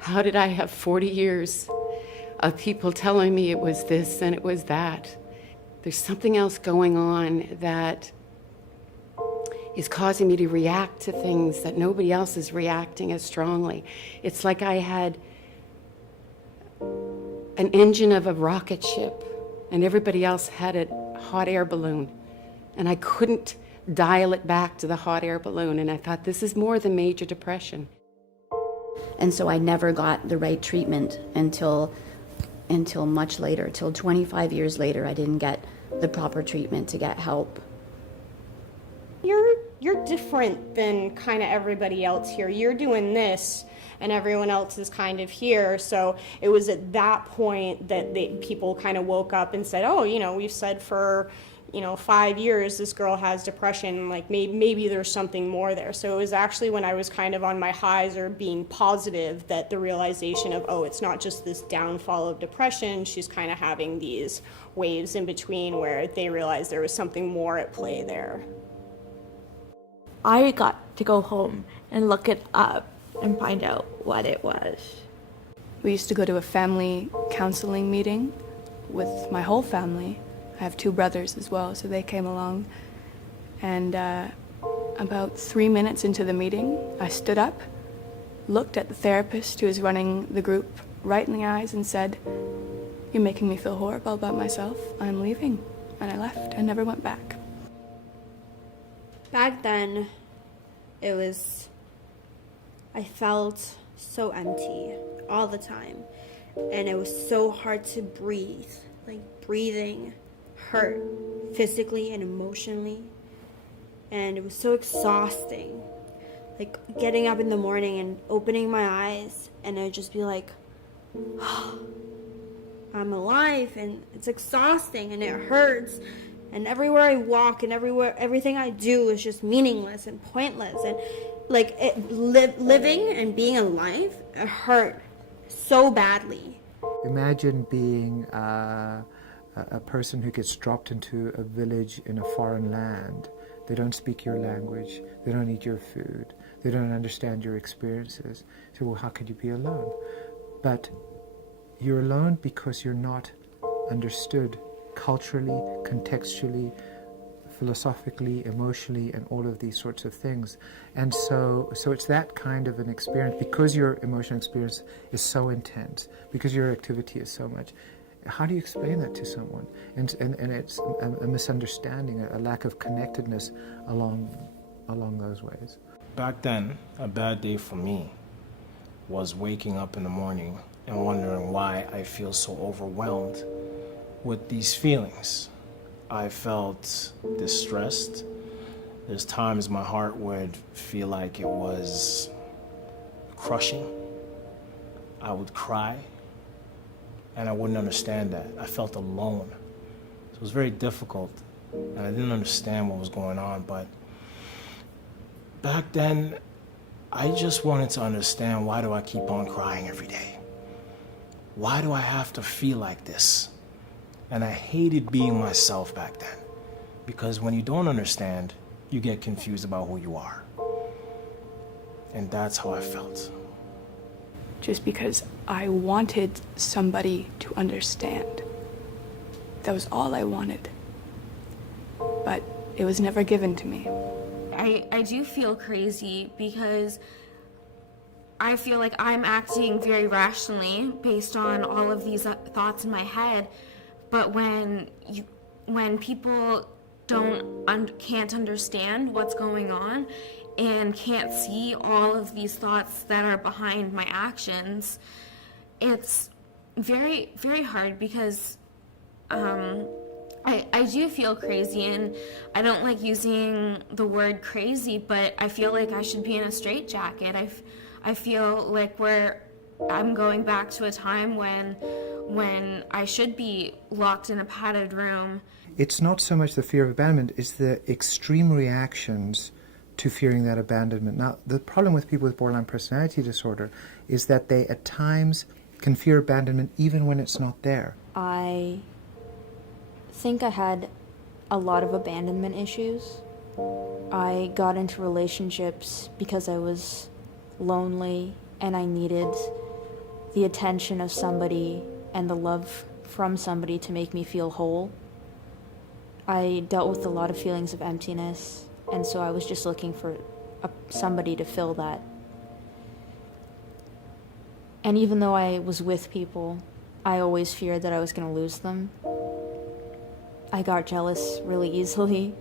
How did I have 40 years of people telling me it was this and it was that? There's something else going on that is causing me to react to things that nobody else is reacting as strongly. It's like I had an engine of a rocket ship and everybody else had a hot air balloon. And I couldn't dial it back to the hot air balloon. And I thought, this is more than major depression. And so I never got the right treatment until much later, till 25 years later. I didn't get the proper treatment to get help. You're different than kind of everybody else here. You're doing this and everyone else is kind of here. So it was at that point that people kind of woke up and said, oh, we've said for 5 years this girl has depression, like maybe there's something more there. So it was actually when I was kind of on my highs or being positive that the realization of, oh, it's not just this downfall of depression, she's kind of having these waves in between where they realized there was something more at play there. I got to go home and look it up and find out what it was. We used to go to a family counseling meeting with my whole family. I have 2 brothers as well, so they came along. And about 3 minutes into the meeting, I stood up, looked at the therapist who was running the group right in the eyes and said, "You're making me feel horrible about myself. I'm leaving." And I left. I never went back. Back then, I felt so empty all the time. And it was so hard to breathe. Like, breathing hurt physically and emotionally. And it was so exhausting. Like, getting up in the morning and opening my eyes, and it would just be like, oh, I'm alive, and it's exhausting, and it hurts. And everywhere I walk and everything I do is just meaningless and pointless. And like living and being alive, it hurt so badly. Imagine being a person who gets dropped into a village in a foreign land. They don't speak your language. They don't eat your food. They don't understand your experiences. So, well, how could you be alone? But you're alone because you're not understood culturally, contextually, philosophically, emotionally, and all of these sorts of things. And so it's that kind of an experience, because your emotional experience is so intense, because your activity is so much. How do you explain that to someone? And it's a misunderstanding, a lack of connectedness along those ways. Back then, a bad day for me was waking up in the morning and wondering why I feel so overwhelmed with these feelings. I felt distressed. There's times my heart would feel like it was crushing. I would cry, and I wouldn't understand that. I felt alone. So it was very difficult, and I didn't understand what was going on. But back then, I just wanted to understand, why do I keep on crying every day? Why do I have to feel like this? And I hated being myself back then, because when you don't understand, you get confused about who you are. And that's how I felt. Just because I wanted somebody to understand. That was all I wanted. But it was never given to me. I do feel crazy because I feel like I'm acting very rationally based on all of these thoughts in my head. But when people can't understand what's going on and can't see all of these thoughts that are behind my actions, it's very, very hard, because I do feel crazy, and I don't like using the word crazy, but I feel like I should be in a straitjacket. I feel like I'm going back to a time when I should be locked in a padded room. It's not so much the fear of abandonment, it's the extreme reactions to fearing that abandonment. Now, the problem with people with borderline personality disorder is that they at times can fear abandonment even when it's not there. I think I had a lot of abandonment issues. I got into relationships because I was lonely and I needed the attention of somebody and the love from somebody to make me feel whole. I dealt with a lot of feelings of emptiness, and so I was just looking for somebody to fill that. And even though I was with people, I always feared that I was going to lose them. I got jealous really easily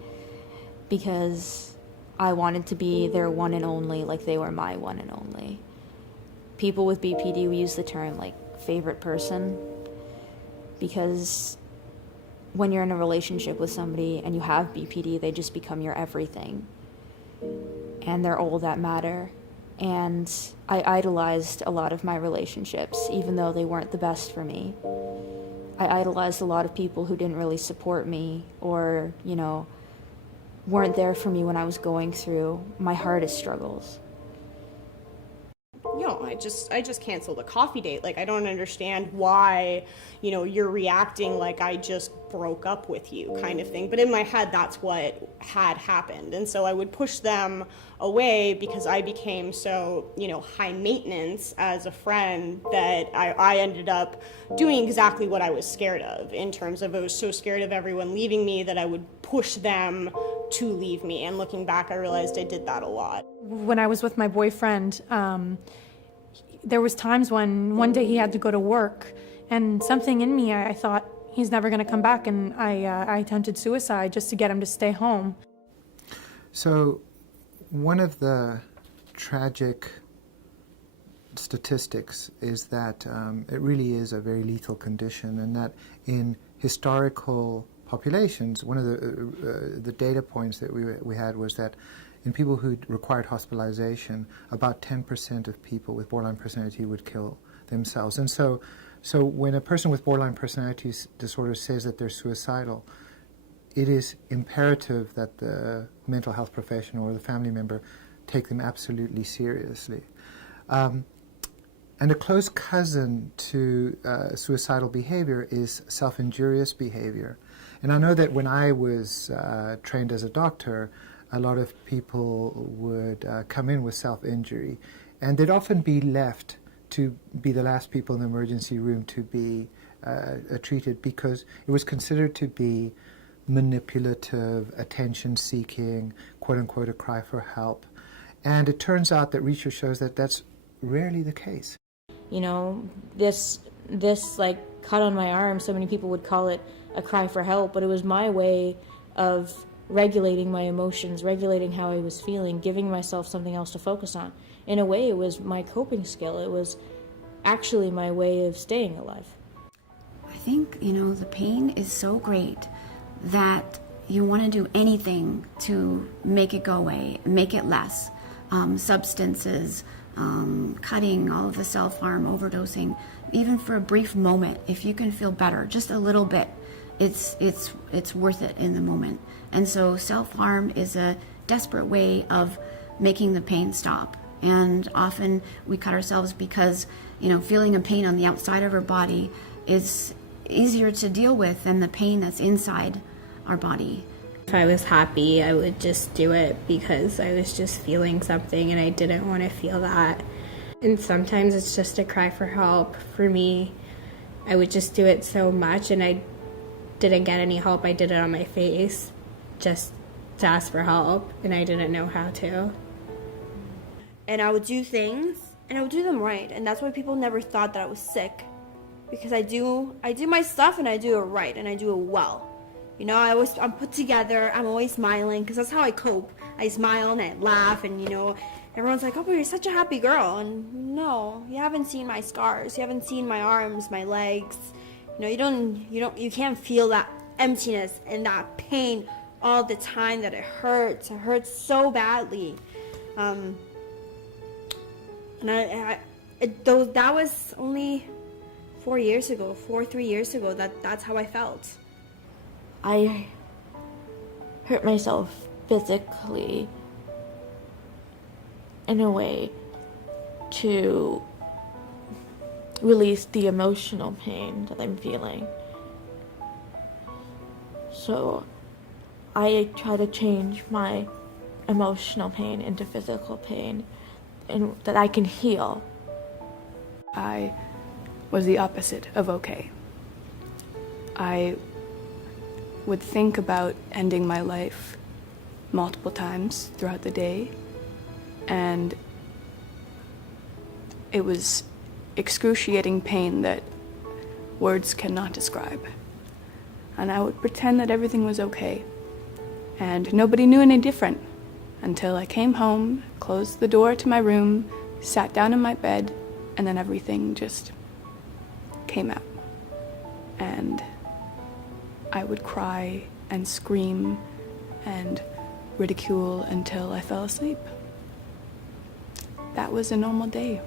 because I wanted to be their one and only, like they were my one and only. People with BPD, we use the term like favorite person, because when you're in a relationship with somebody and you have BPD, they just become your everything. And they're all that matter. And I idolized a lot of my relationships, even though they weren't the best for me. I idolized a lot of people who didn't really support me or, you know, weren't there for me when I was going through my hardest struggles. You know, I just canceled a coffee date. Like, I don't understand why, you know, you're reacting like I just broke up with you kind of thing. But in my head, that's what had happened. And so I would push them away because I became so, you know, high maintenance as a friend that I ended up doing exactly what I was scared of, in terms of I was so scared of everyone leaving me that I would push them to leave me. And looking back, I realized I did that a lot. When I was with my boyfriend, there was times when one day he had to go to work, and something in me, I thought, he's never going to come back, and I attempted suicide just to get him to stay home. So one of the tragic statistics is that it really is a very lethal condition, and that in historical populations, one of the data points that we had was that in people who required hospitalization, about 10% of people with borderline personality would kill themselves. And so when a person with borderline personality disorder says that they're suicidal, it is imperative that the mental health professional or the family member take them absolutely seriously. And a close cousin to suicidal behavior is self-injurious behavior. And I know that when I was trained as a doctor, a lot of people would come in with self-injury, and they'd often be left to be the last people in the emergency room to be treated, because it was considered to be manipulative, attention-seeking, quote-unquote, a cry for help. And it turns out that research shows that that's rarely the case. You know, this like cut on my arm, so many people would call it a cry for help, but it was my way of regulating my emotions, regulating how I was feeling, giving myself something else to focus on. In a way, it was my coping skill. It was actually my way of staying alive. I think, you know, the pain is so great that you want to do anything to make it go away, make it less. Substances, cutting, all of the self-harm, overdosing, even for a brief moment, if you can feel better, just a little bit, it's worth it in the moment. And so self-harm is a desperate way of making the pain stop. And often we cut ourselves because, you know, feeling a pain on the outside of our body is easier to deal with than the pain that's inside our body. If I was happy, I would just do it because I was just feeling something and I didn't want to feel that. And sometimes it's just a cry for help. For me, I would just do it so much and I didn't get any help. I did it on my face just to ask for help, and I didn't know how to. And I would do things and I would do them right, and that's why people never thought that I was sick, because I do my stuff and I do it right and I do it well. You know, I'm put together, I'm always smiling, because that's how I cope. I smile and I laugh, and you know, everyone's like, oh, but you're such a happy girl. And no, you haven't seen my scars, you haven't seen my arms, my legs. You know, you can't feel that emptiness and that pain all the time, that it hurts so badly. And that was only 3 years ago, that's how I felt. I hurt myself physically in a way to release the emotional pain that I'm feeling. So I try to change my emotional pain into physical pain, and that I can heal. I was the opposite of okay. I would think about ending my life multiple times throughout the day, and it was excruciating pain that words cannot describe. And I would pretend that everything was okay, and nobody knew any different until I came home, closed the door to my room, sat down in my bed, and then everything just came out. And I would cry and scream and ridicule until I fell asleep. That was a normal day.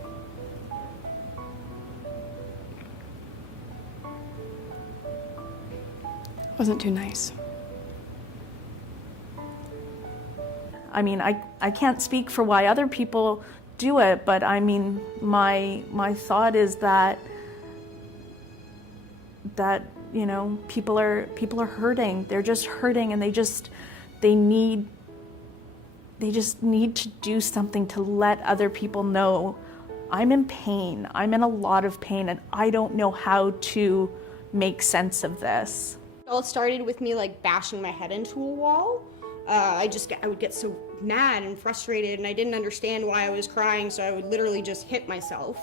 Wasn't too nice. I mean, I can't speak for why other people do it, but I mean, my thought is that you know, people are hurting. They're just hurting, and they just need to do something to let other people know, I'm in pain. I'm in a lot of pain, and I don't know how to make sense of this. Well, it started with me like bashing my head into a wall. I would get so mad and frustrated, and I didn't understand why I was crying, so I would literally just hit myself.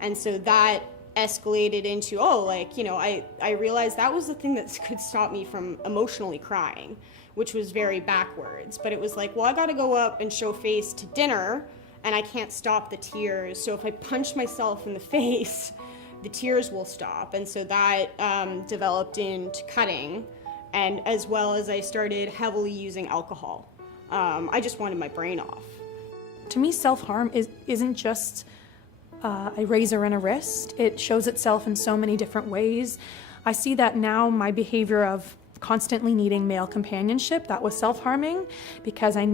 And so that escalated into, I realized that was the thing that could stop me from emotionally crying, which was very backwards. But it was like, well, I gotta go up and show face to dinner, and I can't stop the tears. So if I punch myself in the face, the tears will stop. And so that developed into cutting, and as well as I started heavily using alcohol. I just wanted my brain off. To me, self-harm isn't just a razor and a wrist. It shows itself in so many different ways. I see that now, my behavior of constantly needing male companionship, that was self-harming, because I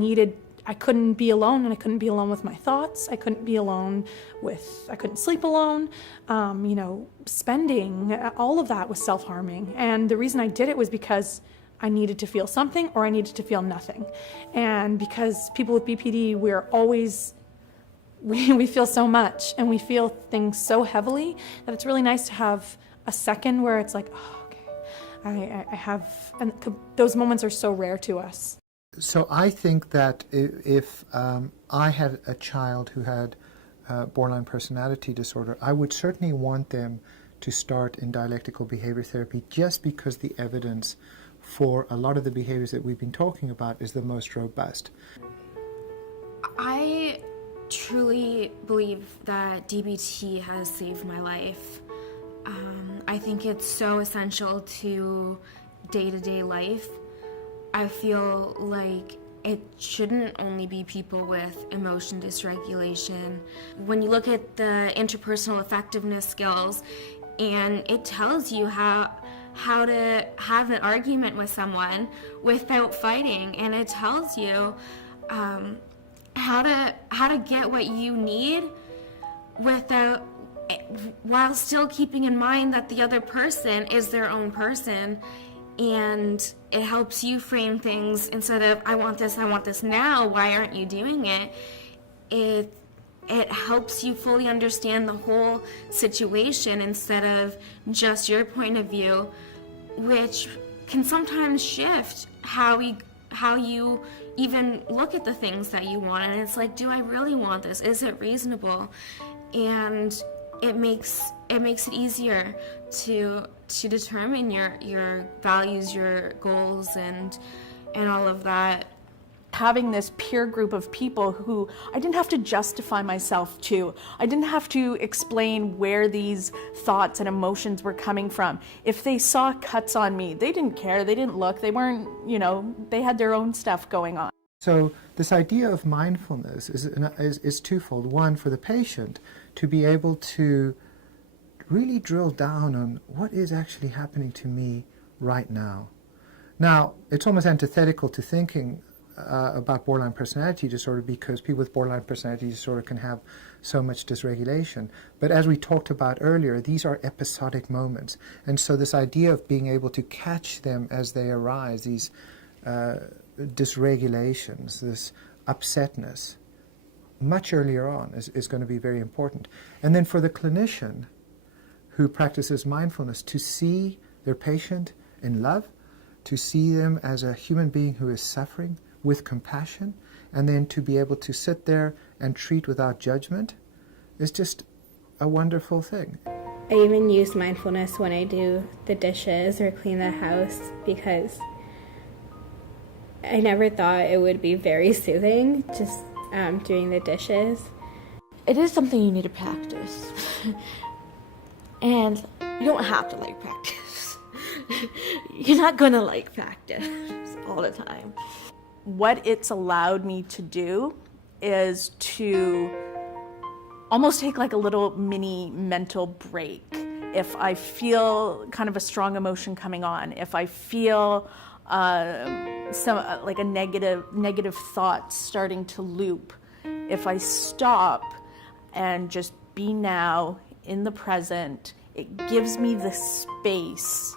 couldn't be alone, and I couldn't be alone with my thoughts. I couldn't sleep alone. Spending, all of that was self-harming. And the reason I did it was because I needed to feel something, or I needed to feel nothing. And because people with BPD, we feel so much, and we feel things so heavily, that it's really nice to have a second where it's like, oh, okay, I have, and those moments are so rare to us. So I think that if I had a child who had borderline personality disorder, I would certainly want them to start in dialectical behavior therapy, just because the evidence for a lot of the behaviors that we've been talking about is the most robust. I truly believe that DBT has saved my life. I think it's so essential to day-to-day life. I feel like it shouldn't only be people with emotion dysregulation. When you look at the interpersonal effectiveness skills, and it tells you how to have an argument with someone without fighting, and it tells you how to get what you need while still keeping in mind that the other person is their own person. And it helps you frame things instead of, I want this now, why aren't you doing it? It helps you fully understand the whole situation instead of just your point of view, which can sometimes shift how you even look at the things that you want. And it's like, do I really want this? Is it reasonable? And it makes it easier to determine your values, your goals, and all of that. Having this peer group of people who I didn't have to justify myself to. I didn't have to explain where these thoughts and emotions were coming from. If they saw cuts on me, they didn't care, they didn't look, they weren't, they had their own stuff going on. So this idea of mindfulness is twofold. One, for the patient to be able to really drill down on what is actually happening to me right now. Now, it's almost antithetical to thinking about borderline personality disorder, because people with borderline personality disorder can have so much dysregulation. But as we talked about earlier, these are episodic moments. And so this idea of being able to catch them as they arise, these dysregulations, this upsetness, much earlier on is going to be very important. And then for the clinician who practices mindfulness to see their patient in love, to see them as a human being who is suffering with compassion, and then to be able to sit there and treat without judgment is just a wonderful thing. I even use mindfulness when I do the dishes or clean the house because I never thought it would be very soothing just doing the dishes. It is something you need to practice. And you don't have to like practice. You're not gonna like practice all the time. What it's allowed me to do is to almost take like a little mini mental break. If I feel kind of a strong emotion coming on, if I feel like a negative thought starting to loop, if I stop and just be now in the present, it gives me the space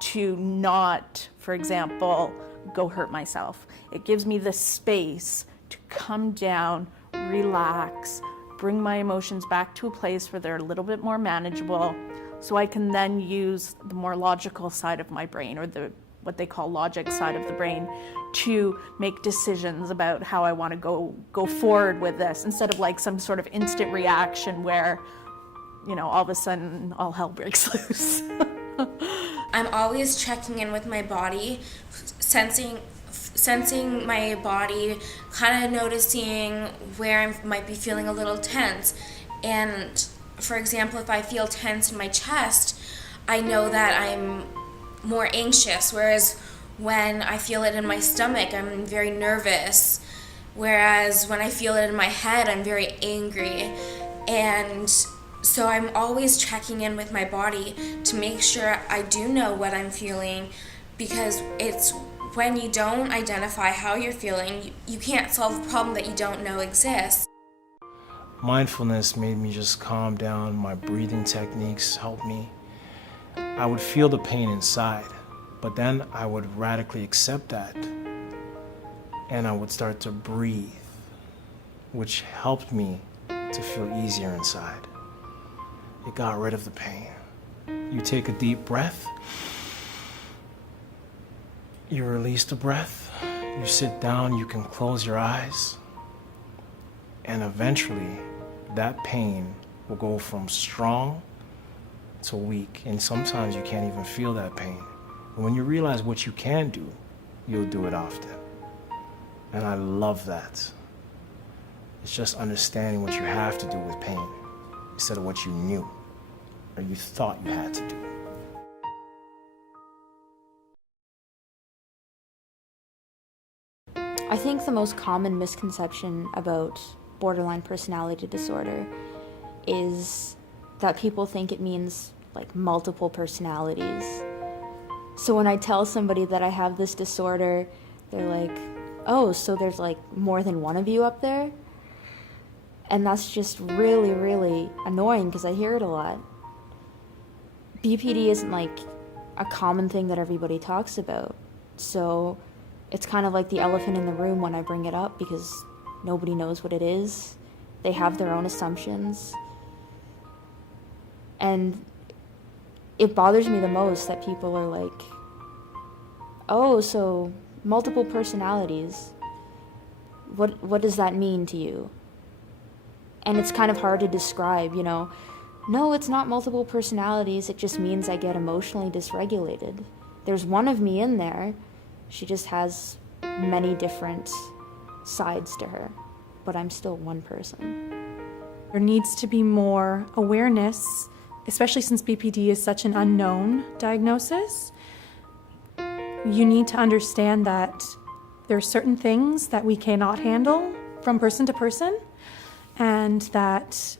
to not, for example, go hurt myself. It gives me the space to come down, relax, bring my emotions back to a place where they're a little bit more manageable, so I can then use the more logical side of my brain, or what they call logic side of the brain, to make decisions about how I want to go forward with this, instead of like some sort of instant reaction where, all of a sudden all hell breaks loose. I'm always checking in with my body, sensing my body, kind of noticing where I might be feeling a little tense. And for example, if I feel tense in my chest, I know that I'm more anxious, whereas when I feel it in my stomach, I'm very nervous, whereas when I feel it in my head, I'm very angry. And so I'm always checking in with my body to make sure I do know what I'm feeling, because it's when you don't identify how you're feeling, you can't solve a problem that you don't know exists. Mindfulness made me just calm down. My breathing techniques helped me. I would feel the pain inside, but then I would radically accept that, and I would start to breathe, which helped me to feel easier inside. It got rid of the pain. You take a deep breath, you release the breath, you sit down, you can close your eyes, and eventually that pain will go from strong to weak, and sometimes you can't even feel that pain. And when you realize what you can do, you'll do it often. And I love that. It's just understanding what you have to do with pain instead of what you knew or you thought you had to do. I think the most common misconception about borderline personality disorder is that people think it means like multiple personalities. So when I tell somebody that I have this disorder, they're like, oh, so there's like more than one of you up there? And that's just really, really annoying because I hear it a lot. BPD isn't like a common thing that everybody talks about. So it's kind of like the elephant in the room when I bring it up because nobody knows what it is. They have their own assumptions. And it bothers me the most that people are like, oh, so multiple personalities. What does that mean to you? And it's kind of hard to describe, you know. No, it's not multiple personalities. It just means I get emotionally dysregulated. There's one of me in there. She just has many different sides to her, but I'm still one person. There needs to be more awareness, especially since BPD is such an unknown diagnosis. You need to understand that there are certain things that we cannot handle from person to person, and that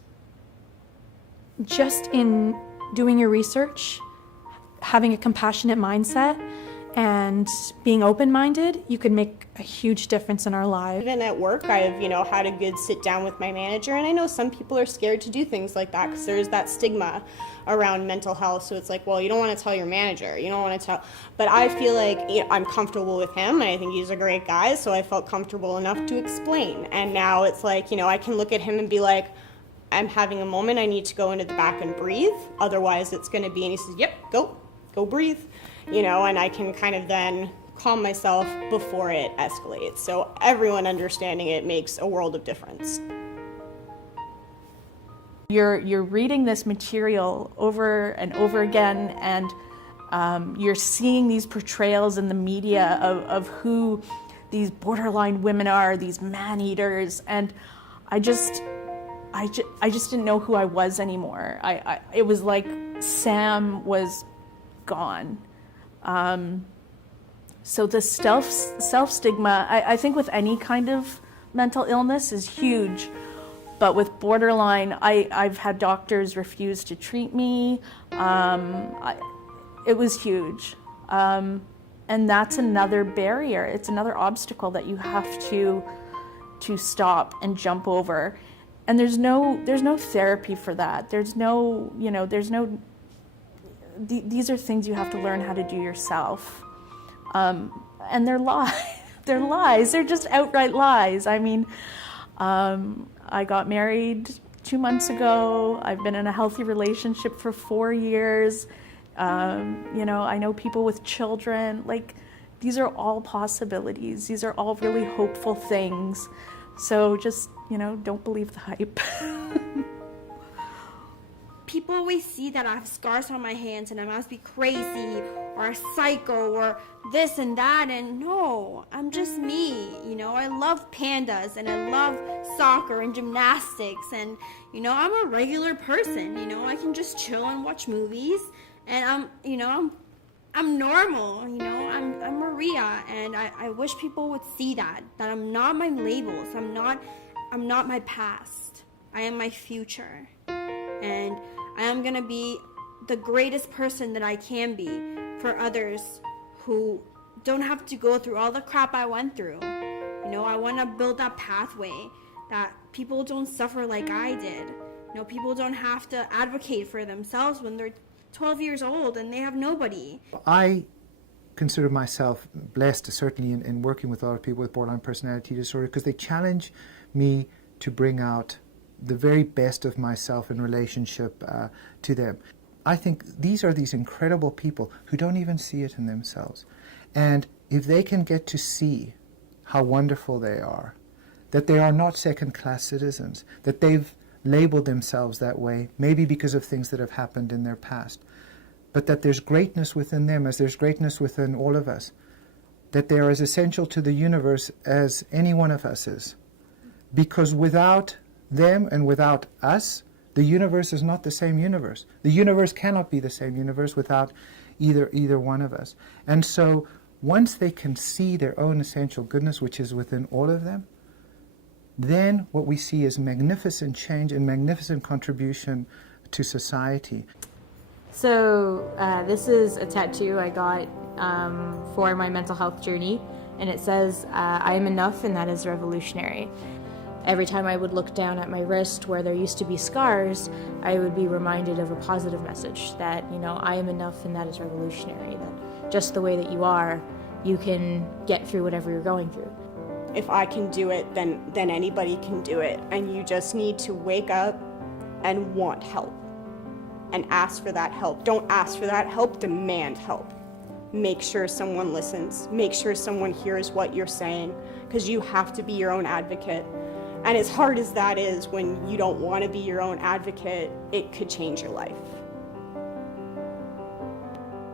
just in doing your research, having a compassionate mindset, and being open-minded, you can make a huge difference in our lives. Even at work, I've, had a good sit down with my manager, and I know some people are scared to do things like that because there's that stigma around mental health. So it's like, well, you don't want to tell your manager, you don't want to tell, but I feel like I'm comfortable with him, and I think he's a great guy, so I felt comfortable enough to explain. And now it's like, I can look at him and be like, I'm having a moment, I need to go into the back and breathe. Otherwise it's going to be, and he says, yep, go breathe, you know, and I can kind of then calm myself before it escalates. So everyone understanding it makes a world of difference. You're reading this material over and over again, and you're seeing these portrayals in the media of who these borderline women are, these man-eaters, and I just didn't know who I was anymore. It was like Sam was gone. So the self-stigma, I think with any kind of mental illness is huge. But with borderline, I've had doctors refuse to treat me. It was huge. And that's another barrier. It's another obstacle that you have to stop and jump over. And there's no therapy for that. These are things you have to learn how to do yourself. And they're lies. They're lies. They're just outright lies. I mean, I got married 2 months ago. I've been in a healthy relationship for 4 years. I know people with children. Like, these are all possibilities. These are all really hopeful things. So just, don't believe the hype. People always see that I have scars on my hands and I must be crazy or a psycho or this and that, and no, I'm just me. I love pandas and I love soccer and gymnastics, and I'm a regular person. I can just chill and watch movies, and I'm normal. I'm Maria, and I wish people would see that I'm not my labels. I'm not my past. I am my future, and I am gonna be the greatest person that I can be for others who don't have to go through all the crap I went through. I want to build that pathway that people don't suffer like I did. People don't have to advocate for themselves when they're 12 years old and they have nobody. I consider myself blessed, certainly in working with a lot of people with borderline personality disorder, because they challenge me to bring out the very best of myself in relationship to them. I think these are these incredible people who don't even see it in themselves. And if they can get to see how wonderful they are, that they are not second-class citizens, that they've labeled themselves that way, maybe because of things that have happened in their past, but that there's greatness within them as there's greatness within all of us, that they are as essential to the universe as any one of us is. Because without them and without us, the universe is not the same universe. The universe cannot be the same universe without either one of us. And so once they can see their own essential goodness, which is within all of them, then what we see is magnificent change and magnificent contribution to society. So this is a tattoo I got for my mental health journey, and it says, I am enough and that is revolutionary. Every time I would look down at my wrist where there used to be scars, I would be reminded of a positive message that, I am enough and that is revolutionary, that just the way that you are, you can get through whatever you're going through. If I can do it, then anybody can do it. And you just need to wake up and want help and ask for that help. Don't ask for that help, demand help. Make sure someone listens. Make sure someone hears what you're saying, because you have to be your own advocate. And as hard as that is, when you don't want to be your own advocate, it could change your life.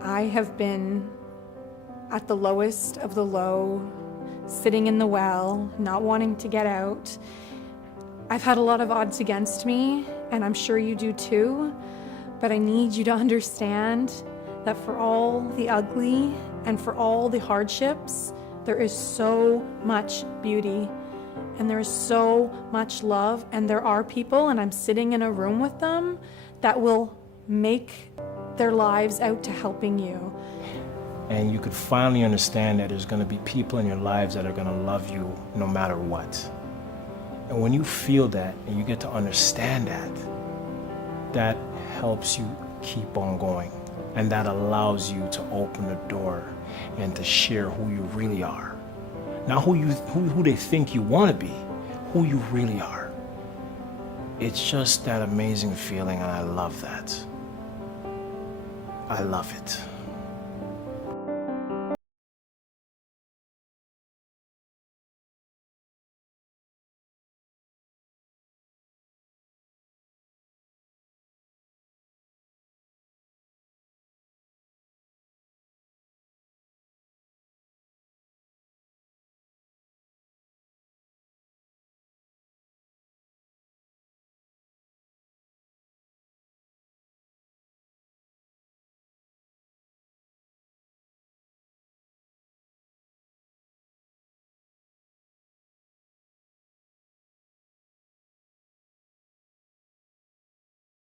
I have been at the lowest of the low, sitting in the well, not wanting to get out. I've had a lot of odds against me, and I'm sure you do too, but I need you to understand that for all the ugly and for all the hardships, there is so much beauty. And there is so much love, and there are people, and I'm sitting in a room with them, that will make their lives out to helping you. And you could finally understand that there's going to be people in your lives that are going to love you no matter what. And when you feel that and you get to understand that helps you keep on going. And that allows you to open the door and to share who you really are. Not who they think you want to be, who you really are. It's just that amazing feeling, and I love that. I love it.